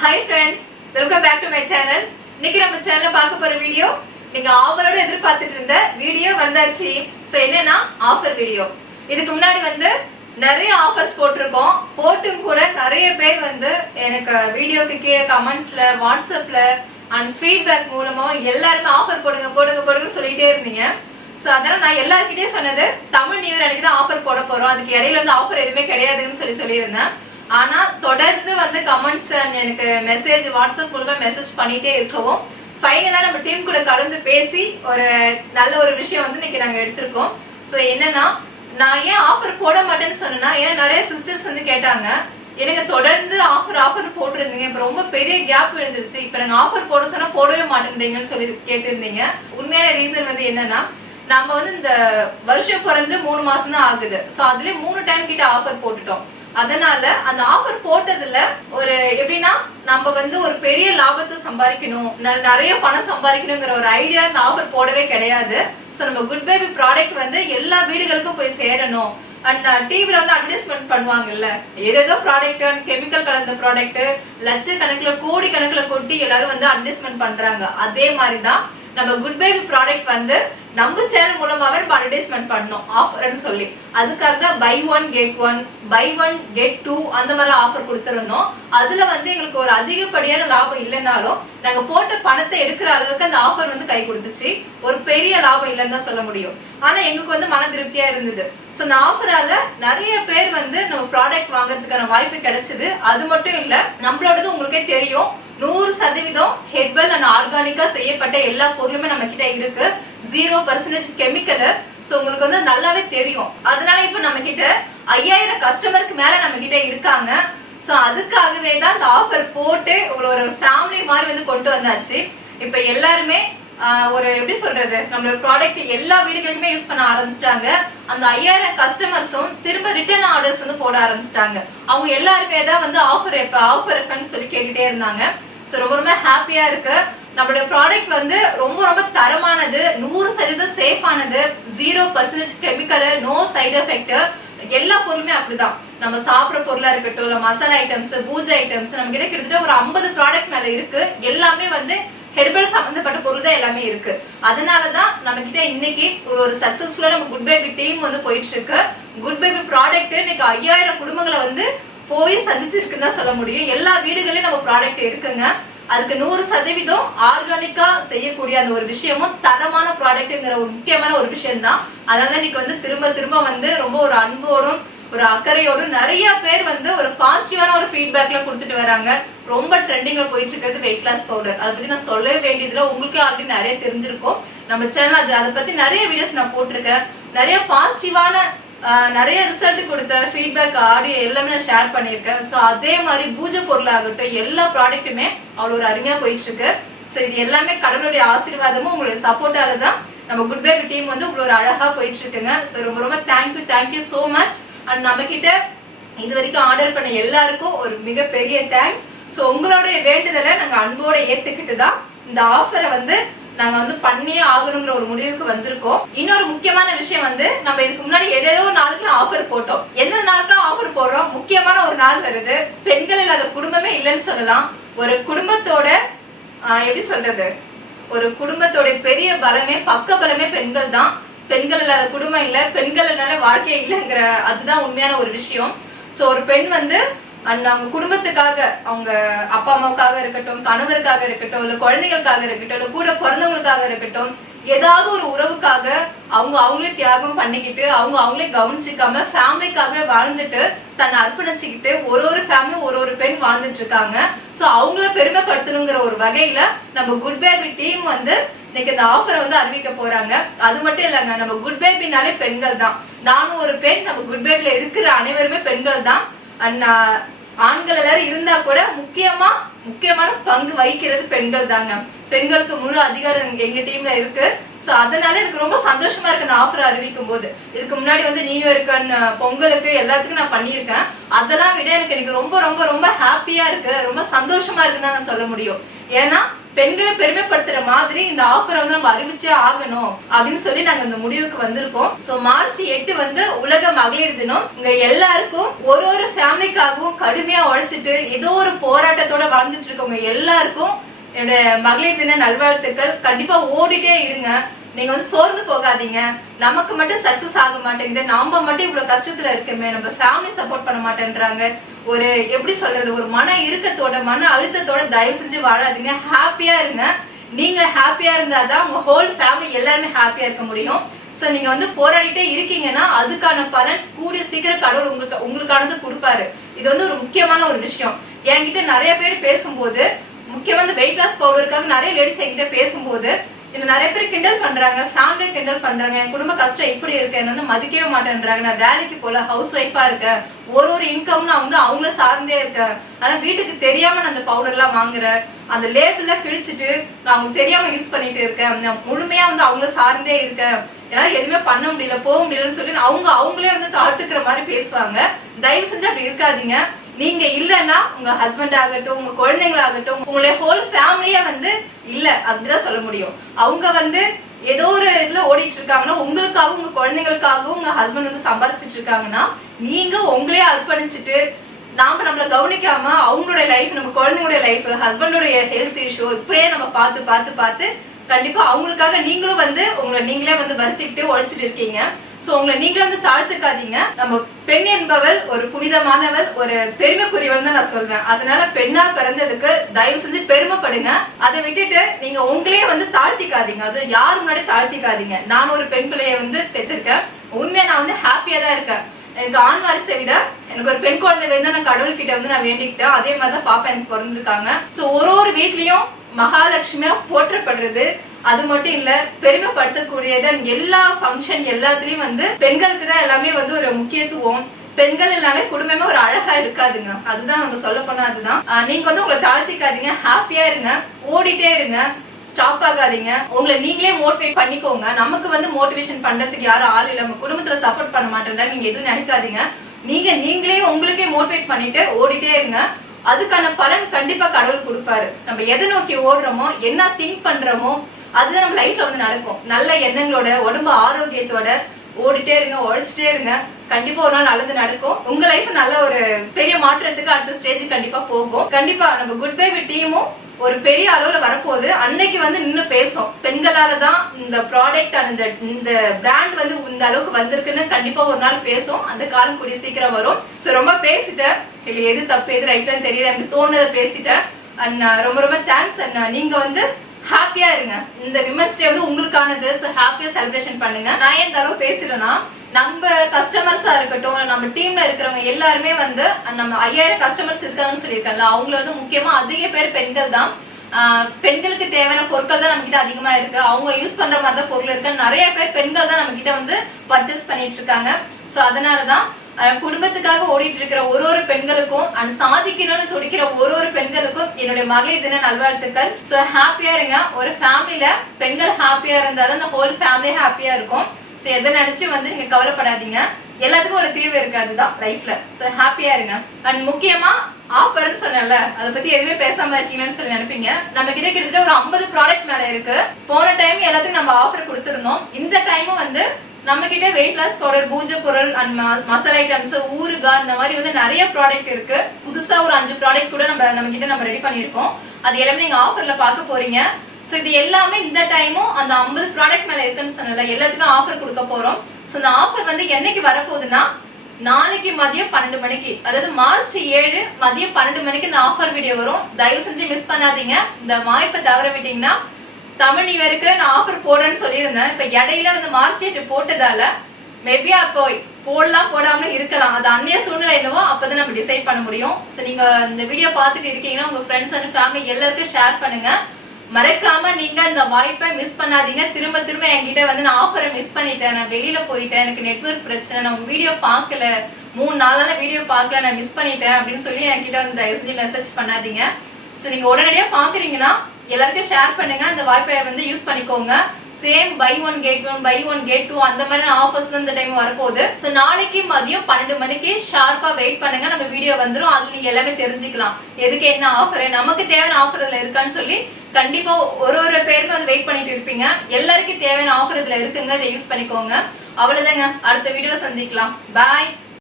Hi friends, welcome back to my channel. இன்னைக்கு நம்ம சேனல்ல பார்க்க போற வீடியோ நீங்க ஆவலோட எதிர்பார்த்துட்டு இருந்த வீடியோ வந்தாச்சு. சோ என்னன்னா ஆஃபர் வீடியோ. இதுக்கு முன்னாடி நிறைய ஆஃபர்ஸ் போட்டிருக்கோம். போட்டும் கூட நிறைய பேர் எனக்கு வீடியோக்கு கீழே கமெண்ட்ஸ்ல வாட்ஸ்அப்ல அண்ட் ஃபீட்பேக் மூலமா எல்லாருமே ஆஃபர் போடுங்க சொல்லிட்டே இருந்தீங்க. ஸோ அதனால நான் எல்லாருக்கிட்டே சொன்னது தமிழ் நியூ இயர் அன்னைக்கு தான் ஆஃபர் போட போறோம். அதுக்கு இடையில ஆஃபர் எதுவுமே கிடையாதுன்னு சொல்லியிருந்தேன். ஆனா தொடர்ந்து கமெண்ட்ஸ் எனக்கு மெசேஜ் வாட்ஸ்அப் மூலமா மெசேஜ் பண்ணிட்டே இருக்கவும் ஃபைனலா நம்ம டீம் கூட கலந்து பேசி ஒரு நல்ல ஒரு விஷயம் இன்னைக்கு நாங்க எடுத்திருக்கோம். ஸோ என்னன்னா நான் ஏன் ஆஃபர் போட மாட்டேன்னு சொன்னேன்னா, ஏன்னா நிறைய சிஸ்டர்ஸ் கேட்டாங்க, எனக்கு தொடர்ந்து ஆஃபர் போட்டிருந்தீங்க, இப்போ ரொம்ப பெரிய கேப் விழுந்துருச்சு, இப்போ நாங்கள் ஆஃபர் போட சொன்னா போடவே மாட்டேன்றீங்கன்னு சொல்லி கேட்டிருந்தீங்க. உண்மையான ரீசன் என்னன்னா, நம்ம இந்த வருஷம் பிறந்து 3 மாசம் தான் ஆகுது. ஸோ அதுலயே 3 டைம் கிட்ட ஆஃபர் போட்டுட்டோம். அதனால அந்த ஆஃபர் போட்டதுல ஒரு எப்படின்னா நம்ம ஒரு பெரிய லாபத்தை சம்பாதிக்கணும், நிறைய பணம் சம்பாதிக்கணுங்கிற ஒரு ஐடியா இந்த ஆஃபர் போடவே கிடையாது. ஸோ நம்ம குட் பேபி ப்ராடக்ட் எல்லா வீடுகளுக்கும் போய் சேரணும். அண்ட் டிவில அட்வர்டைஸ்மெண்ட் பண்ணுவாங்கல்ல, ஏதேதோ ப்ராடக்ட் கெமிக்கல் கலந்த ப்ராடக்ட் லட்சக்கணக்குல கோடி கணக்குல கொட்டி எல்லாரும் அட்வர்டைஸ்மெண்ட் பண்றாங்க. அதே மாதிரிதான் நம்ம குட் பேபி ப்ராடக்ட் நம்ம சேனல் மூலமாவே நம்ம அட்வர்டைஸ்மெண்ட் பண்ணோம் ஆஃபர்னு சொல்லி. அதுக்காக தான் buy one get 1 buy 1 get 2 அந்த மாதிரி ஆஃபர் கொடுத்துருந்தோம். அதுல எங்களுக்கு ஒரு அதிகப்படியான லாபம் இல்லைனாலும் நாங்க போட்ட பணத்தை எடுக்கிற அளவுக்கு அந்த ஆஃபர் கை கொடுத்துச்சு. ஒரு பெரிய லாபம் இல்லைன்னு தான் சொல்ல முடியும். ஆனா எங்களுக்கு மன திருப்தியா இருந்தது. ஸோ அந்த ஆஃபரால நிறைய பேர் நம்ம ப்ராடக்ட் வாங்குறதுக்கான வாய்ப்பு கிடைச்சது. அது மட்டும் இல்ல, நம்மளோடது உங்களுக்கே தெரியும், 100% ஹெர்பல் அண்ட் ஆர்கானிக்கா செய்யப்பட்ட எல்லா பொருளுமே நம்ம கிட்ட இருக்கு. 0% கெமிக்கல். சோ உங்களுக்கு நல்லாவே தெரியும். அதனால இப்ப நம்ம கிட்ட 5000 கஸ்டமருக்கு மேல நம்ம கிட்ட இருக்காங்க. சோ அதுக்காகவே தான் இந்த ஆஃபர் போட்டு ஒரு ஃபேமிலி மாதிரி கொண்டு வந்தாச்சு. இப்ப எல்லாருமே ஒரு எப்படி சொல்றது, நம்மளோட ப்ராடக்ட் எல்லா வீடுகளுக்குமே யூஸ் பண்ண ஆரம்பிச்சிட்டாங்க. அந்த 5000 கஸ்டமர்ஸும் திரும்ப ரிட்டர்ன் ஆர்டர்ஸ் போட ஆரம்பிச்சிட்டாங்க. அவங்க எல்லாருமே தான் ஆஃபர் எப்பன்னு சொல்லி கேட்டுட்டே இருந்தாங்க. ஸோ ரொம்ப ஹாப்பியா இருக்கு. நம்மளோட ப்ராடக்ட் ரொம்ப தரமானது, 100% சேஃபானது, 0% கெமிக்கல், நோ சைடு எஃபெக்ட். எல்லா பொருளுமே அப்படிதான். நம்ம சாப்பிட்ற பொருளா இருக்கட்டும், இல்ல மசாலா ஐட்டம்ஸ், பூஜை ஐட்டம்ஸ், நம்ம கிட்ட கிட்டத்தட்ட ஒரு 50 ப்ராடக்ட் மேல இருக்கு. எல்லாமே ஹெர்பல் சம்பந்தப்பட்ட பொருள் தான் எல்லாமே இருக்கு. அதனாலதான் நம்ம கிட்ட இன்னைக்கு ஒரு சக்சஸ்ஃபுல்லா நம்ம குட் பேபி டீம் போயிட்டு இருக்கு. குட் பேபி ப்ராடக்ட் இன்னைக்கு 5000 குடும்பங்களை போய் சந்திச்சிருக்குன்னு தான் சொல்ல முடியும். எல்லா வீடுகளையும் நம்ம ப்ராடக்ட் இருக்குங்க. அதுக்கு 100% ஆர்கானிக்கா செய்யக்கூடிய அந்த ஒரு விஷயமும் தரமான ப்ராடக்ட்ங்கிற ஒரு முக்கியமான ஒரு விஷயம் தான். அதனாலதான் இன்னைக்கு திரும்ப ரொம்ப ஒரு அன்போடும் ஒரு அக்கறையோடும் நிறைய பேர் ஒரு பாசிட்டிவான ஒரு ஃபீட்பேக்ல கொடுத்துட்டு வராங்க. ரொம்ப ட்ரெண்டிங்ல போயிட்டு இருக்கிறது வெயிட் லாஸ் பவுடர். அதை பத்தி நான் சொல்லவே வேண்டியதுல உங்களுக்கு ஆல்ரெடி நிறைய தெரிஞ்சிருக்கும். நம்ம சேனல் அதை பத்தி நிறைய வீடியோஸ் நான் போட்டிருக்கேன். நிறைய பாசிட்டிவான நிறைய ரிசல்ட் கொடுத்த ஃபீட்பேக் ஆடியோ எல்லாமே நான் ஷேர் பண்ணியிருக்கேன். ஸோ அதே மாதிரி பூஜை பொருளாகட்டும் எல்லா ப்ராடக்ட்டுமே அவ்வளோ ஒரு அருமையா போயிட்டு இருக்கு. ஸோ இது எல்லாமே கடவுளுடைய ஆசீர்வாதமும் உங்களுடைய சப்போர்ட்டால தான் நம்ம குட் பேபி டீம் இவ்வளோ ஒரு அழகா போயிட்டு இருக்குங்க. ஸோ ரொம்ப தேங்க்யூ ஸோ மச். அண்ட் நம்ம கிட்ட இது வரைக்கும் ஆர்டர் பண்ண எல்லாருக்கும் ஒரு மிகப்பெரிய தேங்க்ஸ். ஸோ உங்களுடைய வேண்டுதலை நாங்கள் அன்போட ஏத்துக்கிட்டு தான் இந்த ஆஃபரை நாங்க பண்ணியே ஆகணுங்கிற ஒரு முடிவுக்கு வந்திருக்கோம். இன்னொரு முக்கியமான விஷயம் நம்ம இதுக்கு முன்னாடி ஏதேதோ நாளுக்கு ஆஃபர் போட்டோம். எந்த நாளுக்கு ஆஃபர் போடுறோம், முக்கியமான ஒரு நாள் வருது. பெண்கள் இல்லாத குடும்பமே இல்லைன்னு சொல்லலாம். ஒரு குடும்பத்தோட எப்படி சொல்றது, ஒரு குடும்பத்தோட பெரிய பலமே பக்க பலமே பெண்கள் தான். பெண்கள் இல்லாத குடும்பம் இல்லை, பெண்கள் இல்லாத வாழ்க்கை இல்லைங்கிற அதுதான் உண்மையான ஒரு விஷயம். ஸோ ஒரு பெண் அவங்க குடும்பத்துக்காக, அவங்க அப்பா அம்மாவுக்காக இருக்கட்டும், கணவருக்காக இருக்கட்டும், இல்ல குழந்தைகளுக்காக இருக்கட்டும், இல்ல கூட பிறந்தவங்களுக்காக இருக்கட்டும், ஏதாவது ஒரு உறவுக்காக அவங்களே தியாகம் பண்ணிக்கிட்டு அவங்களே கவனிச்சுக்காம ஃபேமிலிக்காக வாழ்ந்துட்டு தன்னை அர்ப்பணிச்சுக்கிட்டு ஒரு ஃபேமிலி ஒரு பெண் வாழ்ந்துட்டு இருக்காங்க. ஸோ அவங்கள பெருமைப்படுத்தணுங்கிற ஒரு வகையில நம்ம குட் பேபி டீம் இன்னைக்கு இந்த ஆஃபரை அறிவிக்க போறாங்க. அது மட்டும் இல்லைங்க, நம்ம குட் பேபினாலே பெண்கள் தான். நானும் ஒரு பெண், நம்ம குட் பேபில இருக்கிற அனைவருமே பெண்கள் தான். ஆண்கள் எல்லாரும் இருந்தா கூட முக்கியமான பங்கு வகிக்கிறது பெண்கள் தாங்க. பெண்களுக்கு முழு அதிகாரம் எங்க டீம்ல இருக்கு. ஸோ அதனால எனக்கு ரொம்ப சந்தோஷமா இருக்கு அந்த ஆஃபர் அறிவிக்கும் போது. இதுக்கு முன்னாடி வந்து நியூ இயருக்கு பொங்கலுக்கு எல்லாத்துக்கும் நான் பண்ணியிருக்கேன். அதெல்லாம் விட எனக்கு ரொம்ப ரொம்ப ரொம்ப ஹாப்பியா இருக்கு, ரொம்ப சந்தோஷமா இருக்குன்னு நான் சொல்ல முடியும். ஏன்னா பெண்களை பெருமைப்படுத்துற மாதிரி இந்த ஆஃபரை வந்து நம்ம அறிவிச்சே ஆகணும் அப்படின்னு சொல்லி நாங்க இந்த முடிவுக்கு வந்திருக்கோம். சோ மார்ச் 8 வந்து உலக மகளிர் தினம். இங்க எல்லாருக்கும் ஒரு ஃபேமிலிக்காகவும் கடுமையா உழைச்சிட்டு ஏதோ ஒரு போராட்டத்தோட வாழ்ந்துட்டு இருக்கவங்க எல்லாருக்கும் என்னோட மகளிர் தின நல்வாழ்த்துக்கள். கண்டிப்பா ஓடிட்டே இருங்க, நீங்க வந்து சோர்ந்து போகாதீங்க. நமக்கு மட்டும் சக்சஸ் ஆக மாட்டேங்குது, நாம மட்டும் இவ்வளவு கஷ்டத்துல இருக்கமே, நம்ம ஃபேமிலி சப்போர்ட் பண்ண மாட்டேன்றாங்க, ஒரு எப்படி சொல்றது, ஒரு மன இறுக்கத்தோட மன அழுத்தத்தோட தயவு செஞ்சு வாழாதீங்க. ஹாப்பியா இருங்க. நீங்க ஹாப்பியா இருந்தாதான் உங்க ஹோல் ஃபேமிலி எல்லாருமே ஹாப்பியா இருக்க முடியும். ஸோ நீங்க வந்து போராடிட்டே இருக்கீங்கன்னா அதுக்கான பலன் கூடிய சீக்கிரம் கடவுள் உங்களுக்கானது கொடுப்பாரு. இது வந்து ஒரு முக்கியமான ஒரு விஷயம். என்கிட்ட நிறைய பேர் பேசும்போது, முக்கியமா இந்த வெயிட் லாஸ் பவுடருக்காக நிறைய லேடிஸ் என்கிட்ட பேசும்போது இந்த நிறைய பேர் கிண்டல் பண்றாங்க, ஃபேமிலியை கிண்டல் பண்றாங்க, என் குடும்ப கஷ்டம் இப்படி இருக்கு, என்ன வந்து மதிக்கவே மாட்டேன்றாங்க, நான் வேலைக்கு போல ஹவுஸ் ஒய்ஃபா இருக்கேன், ஒரு இன்கம் நான் வந்து அவங்கள சார்ந்தே இருக்கேன், ஆனா வீட்டுக்கு தெரியாம நான் அந்த பவுடர்லாம் வாங்குறேன், அந்த லேபிள்லாம் கிழிச்சிட்டு நான் அவங்களுக்கு தெரியாம யூஸ் பண்ணிட்டு இருக்கேன், நான் முழுமையா வந்து அவங்கள சார்ந்தே இருக்கேன், என்னால எதுவுமே பண்ண முடியல போக முடியலன்னு சொல்லி அவங்களே வந்து தாழ்த்துக்கிற மாதிரி பேசுவாங்க. தயவு செஞ்சு அப்படி இருக்காதீங்க. நீங்க இல்லைன்னா உங்க ஹஸ்பண்ட் ஆகட்டும், உங்க குழந்தைங்களாகட்டும், உங்களுடைய ஹோல் ஃபேமிலியே வந்து இல்ல அப்படிதான் சொல்ல முடியும். அவங்க வந்து ஏதோ ஒரு இதுல ஓடிட்டு இருக்காங்கன்னா உங்களுக்காகவும் உங்க குழந்தைங்களுக்காகவும் உங்க ஹஸ்பண்ட் வந்து சம்பாதிச்சிட்டு இருக்காங்கன்னா நீங்க உங்களே அர்ப்பணிச்சுட்டு நம்மள கவனிக்காம அவங்களுடைய லைஃப், நம்ம குழந்தைங்களுடைய லைஃப், ஹஸ்பண்டோடைய ஹெல்த் இஷ்யூ இப்படியே நம்ம பார்த்து கண்டிப்பா அவங்களுக்காக நீங்களும் வந்து உங்களை நீங்களே வந்து வருத்திக்கிட்டு உழைச்சிட்டு இருக்கீங்க. சோ உங்களை நீங்களே வந்து தாழ்த்துக்காதீங்க. நம்ம பெண் என்பவள் ஒரு புனிதமானவள், ஒரு பெருமைக்குரியவள் தான் நான் சொல்வேன். அதனால பெண்ணா பிறந்ததுக்கு தயவு செஞ்சு பெருமைப்படுங்க. அதை விட்டுட்டு நீங்க உங்களே வந்து தாழ்த்திக்காதீங்க, அது யாரு முன்னாடி தாழ்த்திக்காதீங்க. நான் ஒரு பெண் பிள்ளைய வந்து பெற்றிருக்கேன், உண்மையா நான் வந்து ஹாப்பியா தான் இருக்கேன். எனக்கு ஆண் வாரிசை விட எனக்கு ஒரு பெண் குழந்தை வேணும் நான் கடவுள்கிட்ட வந்து நான் வேண்டிக்கிட்டேன். அதே மாதிரிதான் பாப்பா எனக்கு பிறந்திருக்காங்க. சோ ஒரு வீட்லயும் மகாலட்சுமியா போற்றப்படுறது அது மட்டும் இல்ல, பெருமைப்படுத்தக்கூடியது. எல்லா ஃபங்க்ஷன் எல்லாத்துலயும் வந்து பெண்களுக்கு தான் எல்லாமே வந்து ஒரு முக்கியத்துவம். பெண்கள் இல்லனாலே குடும்பமே ஒரு அழகா இருக்காதுங்க. அதுதான் நம்ம சொல்ல போனா அதுதான். நீங்க வந்து உங்களை தாழ்த்திக்காதீங்க, ஹாப்பியா இருங்க, ஓடிட்டே இருங்க, ஸ்டாப் ஆகாதீங்க. உங்களை நீங்களே மோட்டிவேட் பண்ணிக்கோங்க. நமக்கு வந்து மோட்டிவேஷன் பண்றதுக்கு யாரும் ஆள் இல்லை, நம்ம குடும்பத்துல சப்போர்ட் பண்ண மாட்டேன்றாங்க நீங்க எதுவும் நினைக்காதீங்க. நீங்களே உங்களுக்கே மோட்டிவேட் பண்ணிட்டு ஓடிட்டே இருங்க. அதுக்கான பலன் கண்டிப்பா கடவுள் கொடுப்பாரு. நம்ம எதை நோக்கி ஓடுறோமோ, என்ன திங்க் பண்றோமோ அதுதான் நம்ம லைஃப்ல வந்து நடக்கும். நல்ல எண்ணங்களோட, உடம்பு ஆரோக்கியத்தோட ஓடிட்டே இருங்க, உழைச்சிட்டே இருங்க. கண்டிப்பா ஒரு நாள் நல்லது நடக்கும். உங்க லைஃப் நல்ல ஒரு பெரிய மாற்றத்துக்கு அடுத்த ஸ்டேஜ் கண்டிப்பா போகும். கண்டிப்பா நம்ம குட் பை வித் டீமும் ஒரு பெரிய அளவுல வரப்போகுது. அன்னைக்கு வந்து நின்று பேசும், பெண்களால தான் இந்த ப்ராடக்ட் இந்த பிராண்ட் வந்து இந்த அளவுக்கு வந்திருக்குன்னு கண்டிப்பா ஒரு நாள் பேசும். அந்த காலம் கூடிய சீக்கிரம் வரும். ஸோ ரொம்ப பேசிட்டேன், இல்லை எது தப்பு எது ரைட்டான்னு தெரியல, எனக்கு தோணுதை பேசிட்டேன். அண்ட் ரொம்ப ரொம்ப தேங்க்ஸ். அண்ட் நீங்க வந்து ஹாப்பியா இருங்க. இந்த விமன்ஸ் டே வந்து உங்களுக்கானது. ஸோ ஹாப்பியா செலிப்ரேஷன் பண்ணுங்க. நான் எந்த அளவு பேசுறேன்னா, நம்ம கஸ்டமர்ஸா இருக்கட்டும், நம்ம டீம்ல இருக்கிறவங்க எல்லாருமே வந்து நம்ம 5000 கஸ்டமர்ஸ் இருக்காங்கன்னு சொல்லியிருக்கல, அவங்கள வந்து முக்கியமா அதிக பேர் பெண்கள் தான். பெண்களுக்கு தேவையான பொருட்கள் தான் நம்ம கிட்ட அதிகமா இருக்கு, அவங்க யூஸ் பண்ற மாதிரி தான் பொருள் இருக்கு. நிறைய பேர் பெண்கள் தான் நம்ம கிட்ட வந்து பர்ச்சேஸ் பண்ணிட்டு இருக்காங்க. ஸோ அதனாலதான் குடும்பத்துக்காக ஓடிட்டு இருக்கிற ஒரு பெண்களுக்கும் அண்ட் சாதிக்கணும்னு துடிக்கிற ஒரு பெண்களுக்கும் என்னுடைய மகளிர் தின நல்வாழ்த்துக்கள். ஸோ ஹாப்பியா இருங்க. ஒரு ஃபேமிலியில பெண்கள் ஹாப்பியா இருந்தாதான் அந்த ஹோல் ஃபேமிலி ஹாப்பியா இருக்கும். ஸோ எதை நினைச்சு வந்து நீங்க கவலைப்படாதீங்க, எல்லாத்துக்கும் ஒரு தீர்வு இருக்கு, அதுதான் லைஃப்ல. ஸோ ஹாப்பியா இருங்க. அண்ட் முக்கியமா ஆஃபர்னு சொன்னல, அதை பத்தி எதுவுமே பேசாம இருக்கீங்கன்னு சொல்லி நினைப்பீங்க. நம்ம கிட்ட கிட்டத்தட்ட ஒரு 50 ப்ராடக்ட் மேல இருக்கு. போன டைம் எல்லாத்துக்கும் நம்ம ஆஃபர் கொடுத்துருந்தோம். இந்த டைமும் வந்து நம்ம கிட்ட வெயிட் லாஸ் பவுடர், பூஜை பொருள் அண்ட் மசாலா ஐட்டம்ஸ், ஊறுகாய், இந்த மாதிரி வந்து நிறைய ப்ராடக்ட் இருக்கு. புதுசா ஒரு 5 ப்ராடக்ட் கூட நம்ம கிட்ட நம்ம ரெடி பண்ணியிருக்கோம். அது எல்லாமே நீங்க ஆஃபர்ல பார்க்க போறீங்க. ஸோ இது எல்லாமே இந்த டைமும் அந்த 50 ப்ராடக்ட் மேல இருக்குன்னு சொன்னல, எல்லாத்துக்கும் ஆஃபர் கொடுக்க போறோம். ஸோ இந்த ஆஃபர் வந்து என்னைக்கு வரப்போகுதுன்னா, நாளைக்கு மதியம் 12 மணிக்கு, அதாவது மார்ச் 7 மதியம் 12 மணிக்கு இந்த ஆஃபர் வீடியோ வரும். தயவு செஞ்சு மிஸ் பண்ணாதீங்க. இந்த வாய்ப்பை தவற விட்டீங்கன்னா, தமிழ் நியூ இயருக்கு நான் ஆஃபர் போடுறேன்னு சொல்லியிருந்தேன். இப்போ இடையில வந்து மார்ச் 8 போட்டதால மேபி அப்போ போடலாம் போடாமலும் இருக்கலாம். அது அந்நிய சூழ்நிலை என்னவோ அப்போதான் நம்ம டிசைட் பண்ண முடியும். ஸோ நீங்க இந்த வீடியோ பார்த்துட்டு இருக்கீங்கன்னா உங்க ஃப்ரெண்ட்ஸ் அண்ட் ஃபேமிலி எல்லாருக்கும் ஷேர் பண்ணுங்க. மறக்காம நீங்க இந்த வாய்ப்பை மிஸ் பண்ணாதீங்க. திரும்ப என்கிட்ட வந்து நான் ஆஃபரை மிஸ் பண்ணிட்டேன், நான் வெளியில போயிட்டேன், எனக்கு நெட்வொர்க் பிரச்சனை, நான் உங்க வீடியோ பார்க்கல, 3 நாளால வீடியோ பார்க்கல, நான் மிஸ் பண்ணிட்டேன் அப்படின்னு சொல்லி என்கிட்ட வந்து தயவு செஞ்சு மெசேஜ் பண்ணாதீங்க. ஸோ நீங்க உடனடியாக பாக்குறீங்கன்னா எல்லாருக்கும் ஷேர் பண்ணுங்க. அந்த வாய்ப்பை வந்து யூஸ் பண்ணிக்கோங்க. Same buy one get one, buy one get two அந்த மாதிரி ஆஃபர்ஸ் இந்த டைம் வரப்போகுது. ஸோ நாளைக்கு மதியம் 12 மணிக்கு ஷார்ப்பா வெயிட் பண்ணுங்க. நம்ம வீடியோ வந்துடும். அதுல நீங்க எல்லாமே தெரிஞ்சுக்கலாம். எதுக்கு என்ன ஆஃபர், நமக்கு தேவையான ஆஃபர் இதுல இருக்கான்னு சொல்லி கண்டிப்பா ஒரு பேருமே வந்து வெயிட் பண்ணிட்டு இருப்பீங்க. எல்லாருக்கும் தேவையான ஆஃபர் இதுல இருக்குங்க. இதை யூஸ் பண்ணிக்கோங்க. அவ்வளவுதாங்க. அடுத்த வீடியோல சந்திக்கலாம். பாய்.